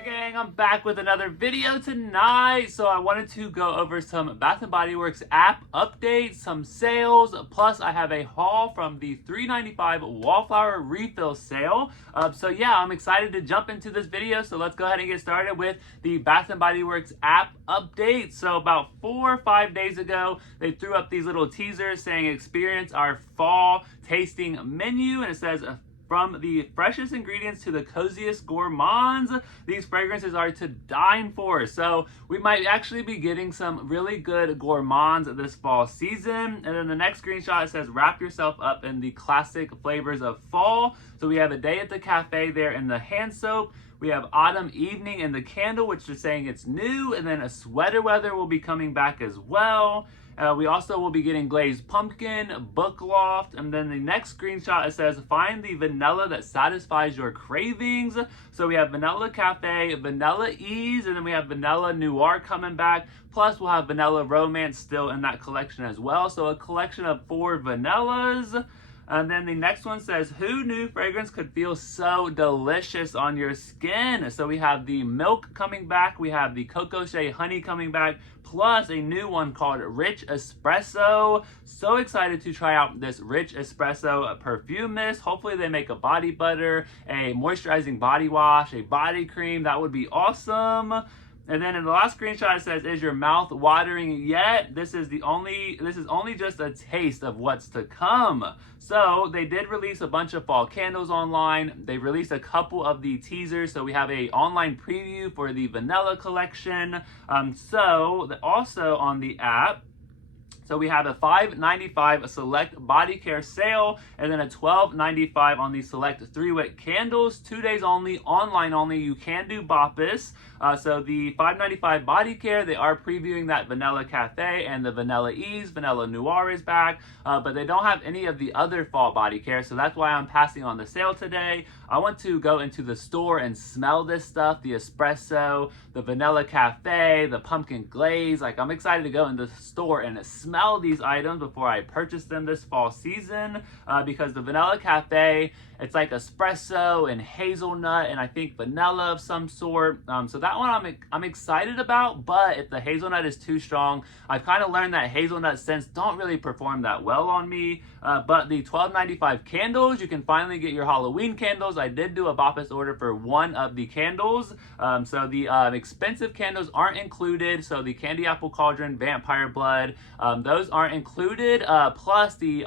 Alright gang, I'm back with another video tonight. So I wanted to go over some Bath & Body Works app updates, some sales, plus I have a haul from the $3.95 Wallflower refill sale. So yeah, I'm excited to jump into this video. So let's go ahead and get started with the Bath & Body Works app update. So about 4 or 5 days ago, they threw up these little teasers saying experience our fall tasting menu, and it says from the freshest ingredients to the coziest gourmands, these fragrances are to dine for. So we might actually be getting some really good gourmands this fall season. And then the next screenshot says wrap yourself up in the classic flavors of fall. So we have a day at the cafe there in the hand soap. We have autumn evening in the candle, which is saying it's new. And then a sweater weather will be coming back as well. We also will be getting glazed pumpkin, book loft, and then the next screenshot it says find the vanilla that satisfies your cravings. So we have vanilla cafe, vanilla ease, and then we have vanilla noir coming back. Plus we'll have vanilla romance still in that collection as well. So a collection of 4 vanillas. And then the next one says, who knew fragrance could feel so delicious on your skin? So we have the milk coming back. We have the Coco Shea honey coming back, plus a new one called Rich Espresso. So excited to try out this Rich Espresso perfume mist. Hopefully they make a body butter, a moisturizing body wash, a body cream. That would be awesome. And then in the last screenshot it says, is your mouth watering yet? This is only just a taste of what's to come. So they did release a bunch of fall candles online. They released a couple of the teasers. So we have a online preview for the vanilla collection. Also on the app, so we have a $5.95 select body care sale, and then a $12.95 on the select 3-wick candles. 2 days only, online only. You can do BOPIS. So the $5.95 body care, they are previewing that vanilla cafe and the vanilla ease. Vanilla noir is back, but they don't have any of the other fall body care. So that's why I'm passing on the sale today. I want to go into the store and smell this stuff, the espresso, the vanilla cafe, the pumpkin glaze. Like, I'm excited to go in the store and smell these items before I purchase them this fall season, because the vanilla cafe, it's like espresso and hazelnut and I think vanilla of some sort. So that one I'm excited about, but if the hazelnut is too strong, I've kind of learned that hazelnut scents don't really perform that well on me. But the $12.95 candles, you can finally get your Halloween candles. I did do a BOPIS order for one of the candles. So the expensive candles aren't included. So the Candy Apple Cauldron, Vampire Blood, those aren't included. Plus the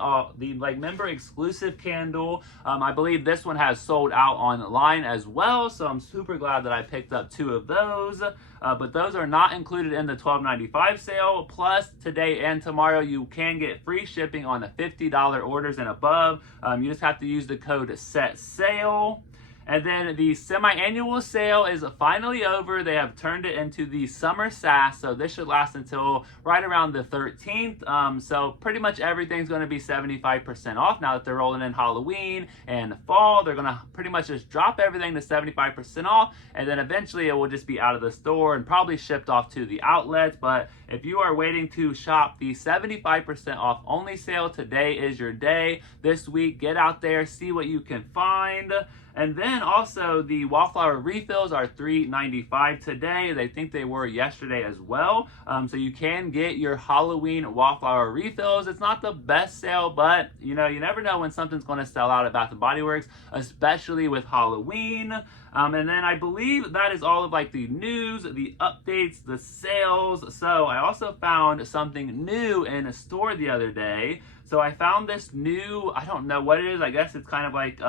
like member exclusive candle. I believe this one has sold out online as well. So I'm super glad that I picked up 2 of those. But those are not included in the $12.95 sale. Plus today and tomorrow you can get free shipping on the $50 orders and above. You just have to use the code SETSALE. And then the semi-annual sale is finally over. They have turned it into the summer SAS, so this should last until right around the 13th. So pretty much everything's going to be 75% off now that they're rolling in Halloween and fall. They're going to pretty much just drop everything to 75% off, and then eventually it will just be out of the store and probably shipped off to the outlets. But if you are waiting to shop the 75% off only sale, today is your day. This week, get out there, see what you can find. And then also the Wallflower refills are $3.95 today. They think they were yesterday as well. So you can get your Halloween Wallflower refills. It's not the best sale, but you know, you never know when something's going to sell out at Bath & Body Works, especially with Halloween. And then I believe that is all of like the news, the updates, the sales. So I also found something new in a store the other day. So I found this new, I don't know what it is. I guess it's kind of like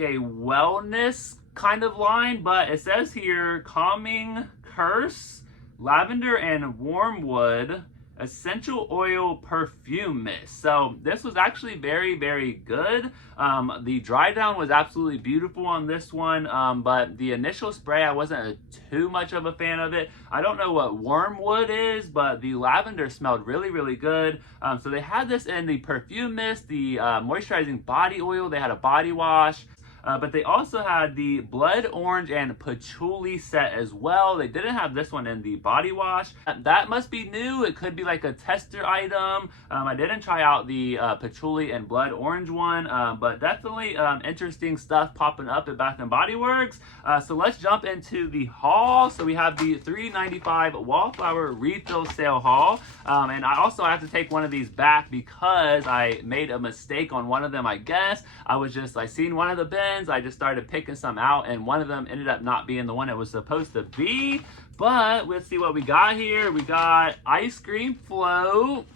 a wellness kind of line, but it says here calming curse, lavender and wormwood essential oil perfume mist. So this was actually very, very good. The dry down was absolutely beautiful on this one, but the initial spray, I wasn't too much of a fan of it. I don't know what wormwood is, but the lavender smelled really, really good. So they had this in the perfume mist, the moisturizing body oil, they had a body wash. But they also had the blood orange and patchouli set as well. They didn't have this one in the body wash. That must be new. It could be like a tester item. I didn't try out the patchouli and blood orange one, but definitely interesting stuff popping up at Bath & Body Works. So let's jump into the haul. So we have the $3.95 Wallflower refill sale haul. And I also have to take one of these back because I made a mistake on one of them, I guess. I seen one of the bins, I just started picking some out, and one of them ended up not being the one it was supposed to be. But let's see what we got here. We got ice cream float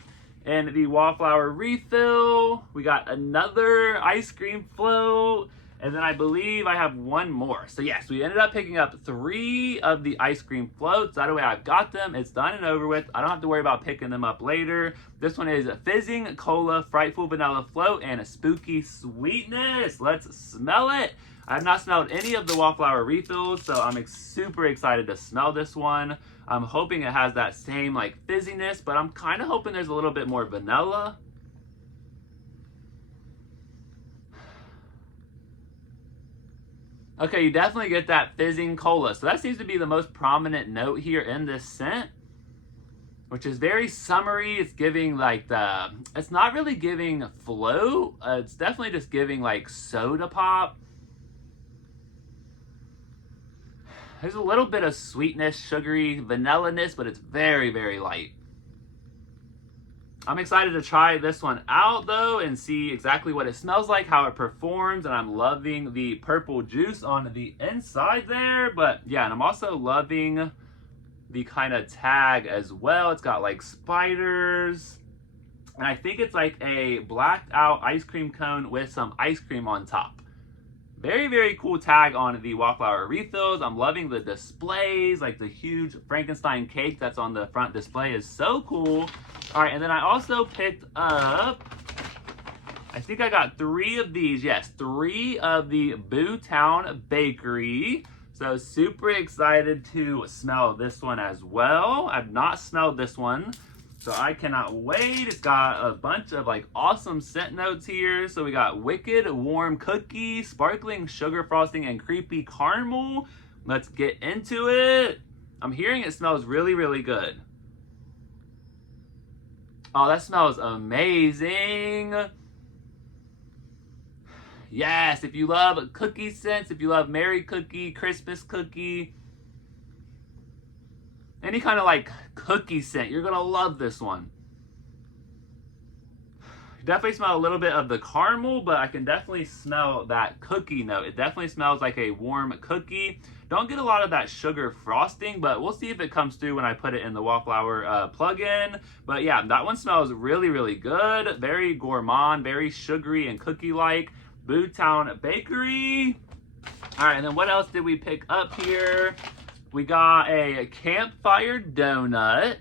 and the Wallflower refill. We got another ice cream float. And then I believe I have one more. So yes, we ended up picking up 3 of the ice cream floats. That way I've got them. It's done and over with. I don't have to worry about picking them up later. This one is Fizzing Cola, Frightful Vanilla Float, and a Spooky Sweetness. Let's smell it. I have not smelled any of the Wallflower refills, so I'm super excited to smell this one. I'm hoping it has that same like fizziness, but I'm kind of hoping there's a little bit more vanilla. Okay, you definitely get that fizzing cola. So that seems to be the most prominent note here in this scent, which is very summery. It's giving like it's not really giving float. It's definitely just giving like soda pop. There's a little bit of sweetness, sugary, vanilla-ness, but it's very, very light. I'm excited to try this one out though and see exactly what it smells like, how it performs, and I'm loving the purple juice on the inside there. But yeah, and I'm also loving the kind of tag as well. It's got like spiders, and I think it's like a blacked out ice cream cone with some ice cream on top. Very, very cool tag on the Wallflower refills. I'm loving the displays, like the huge Frankenstein cake that's on the front display is so cool. All right, and then I also picked up, I think I got 3 of these. Yes, 3 of the Bootown Bakery. So super excited to smell this one as well. I've not smelled this one, so I cannot wait. It's got a bunch of like awesome scent notes here. So we got Wicked Warm Cookie, Sparkling Sugar Frosting, and Creepy Caramel. Let's get into it. I'm hearing it smells really, really good. Oh, that smells amazing. Yes, if you love cookie scents, if you love Merry Cookie, Christmas cookie, any kind of like cookie scent, you're gonna love this one. You definitely smell a little bit of the caramel, but I can definitely smell that cookie note. It definitely smells like a warm cookie. Don't get a lot of that sugar frosting, but we'll see if it comes through when I put it in the Wallflower plug-in. But yeah, that one smells really, really good. Very gourmand, very sugary and cookie-like. Bootown Bakery. All right, and then what else did we pick up here? We got a Campfire Donut.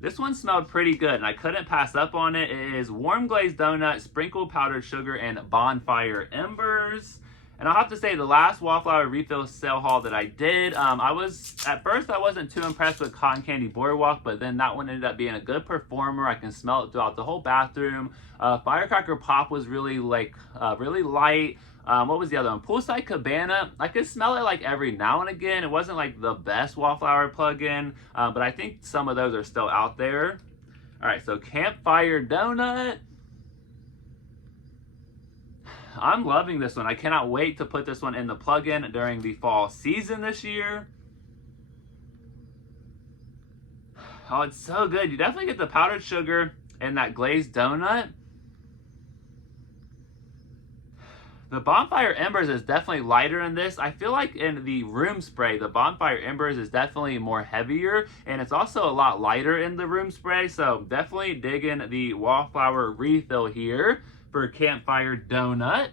This one smelled pretty good, and I couldn't pass up on it. It is warm glazed donut, sprinkled powdered sugar, and bonfire embers. And I'll have to say, the last Wallflower refill sale haul that I did, at first I wasn't too impressed with Cotton Candy Boardwalk, but then that one ended up being a good performer. I can smell it throughout the whole bathroom. Firecracker Pop was really light. What was the other one? Poolside Cabana. I could smell it like every now and again. It wasn't like the best Wallflower plug-in, but I think some of those are still out there. All right, so Campfire Donut. I'm loving this one. I cannot wait to put this one in the plug-in during the fall season this year. Oh, it's so good. You definitely get the powdered sugar and that glazed donut. The Bonfire Embers is definitely lighter in this. I feel like in the room spray, the Bonfire Embers is definitely more heavier, and it's also a lot lighter in the room spray, so definitely digging the Wallflower refill here for Campfire Donut.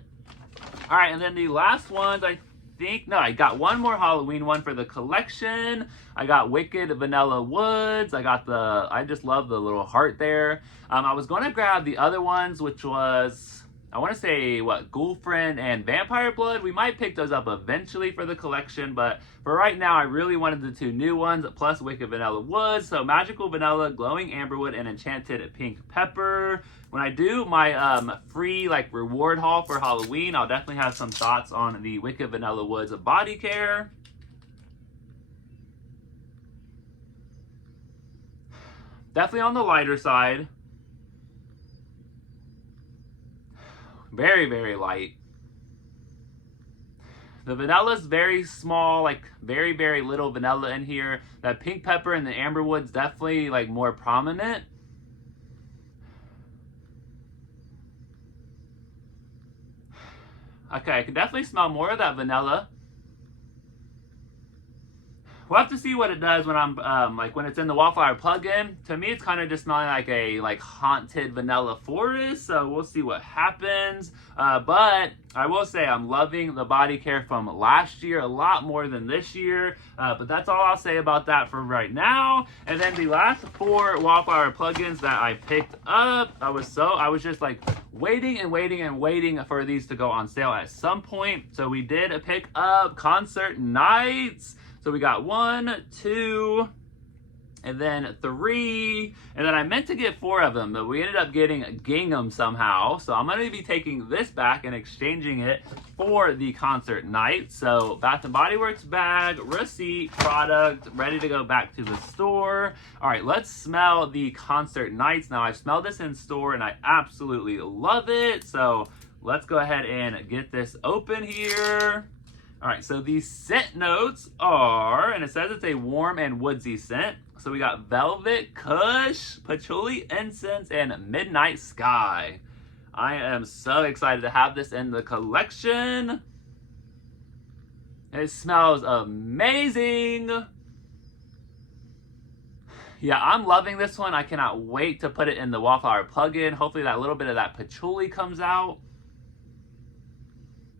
All right, and then the last ones, I got one more Halloween one for the collection. I got Wicked Vanilla Woods. I just love the little heart there. I was going to grab the other ones, which was, I want to say, what, Ghoulfriend and Vampire Blood. We might pick those up eventually for the collection, but for right now, I really wanted the 2 new ones, plus Wicked Vanilla Woods. So Magical Vanilla, Glowing Amberwood, and Enchanted Pink Pepper. When I do my free like reward haul for Halloween, I'll definitely have some thoughts on the Wicked Vanilla Woods body care. Definitely on the lighter side. Very, very light. The vanilla's very small, like very, very little vanilla in here. That pink pepper and the amberwood's definitely like more prominent. Okay, I can definitely smell more of that vanilla. We'll have to see what it does when I'm like when it's in the Wallflower plug-in. To me, it's kind of just smelling like a haunted vanilla forest. So we'll see what happens. But I will say I'm loving the body care from last year a lot more than this year. But that's all I'll say about that for right now. And then the last 4 Wallflower plugins that I picked up, I was just like waiting and waiting and waiting for these to go on sale at some point. So we did pick up Concert Nights. So we got 1, 2, and then 3, and then I meant to get 4 of them, but we ended up getting Gingham somehow. So I'm going to be taking this back and exchanging it for the Concert Night. So Bath & Body Works bag, receipt, product, ready to go back to the store. All right, let's smell the Concert Nights. Now I've smelled this in store and I absolutely love it. So let's go ahead and get this open here. All right, so these scent notes are, and it says it's a warm and woodsy scent. So we got Velvet Kush, Patchouli Incense, and Midnight Sky. I am so excited to have this in the collection. It smells amazing. Yeah, I'm loving this one. I cannot wait to put it in the Wallflower plug-in. Hopefully that little bit of that patchouli comes out.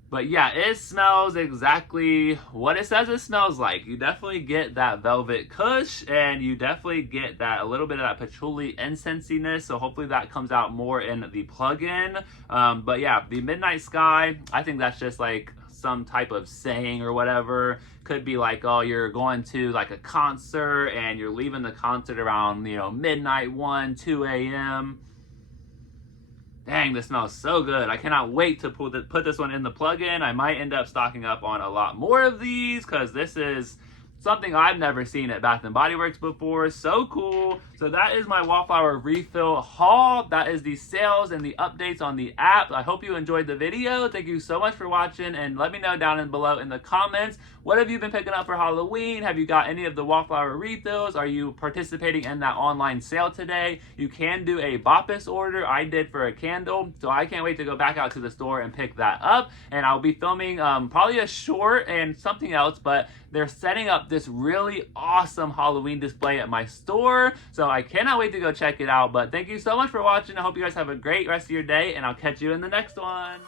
But yeah, it smells exactly what it says it smells like. You definitely get that Velvet Kush, and you definitely get that a little bit of that patchouli incensiness. So hopefully that comes out more in the plug-in. But yeah, the Midnight Sky, I think that's just like some type of saying or whatever. Could be like, oh, you're going to like a concert and you're leaving the concert around, midnight, 1, 2 a.m. Dang, this smells so good. I cannot wait to put this one in the plug-in. I might end up stocking up on a lot more of these because this is something I've never seen at Bath & Body Works before. So cool. So that is my Wallflower refill haul. That is the sales and the updates on the app. I hope you enjoyed the video. Thank you so much for watching, and let me know down below in the comments, what have you been picking up for Halloween? Have you got any of the Wallflower refills? Are you participating in that online sale today? You can do a Boppus order. I did for a candle, so I can't wait to go back out to the store and pick that up. And I'll be filming probably a short and something else, but they're setting up this really awesome Halloween display at my store. So I cannot wait to go check it out. But thank you so much for watching. I hope you guys have a great rest of your day, and I'll catch you in the next one.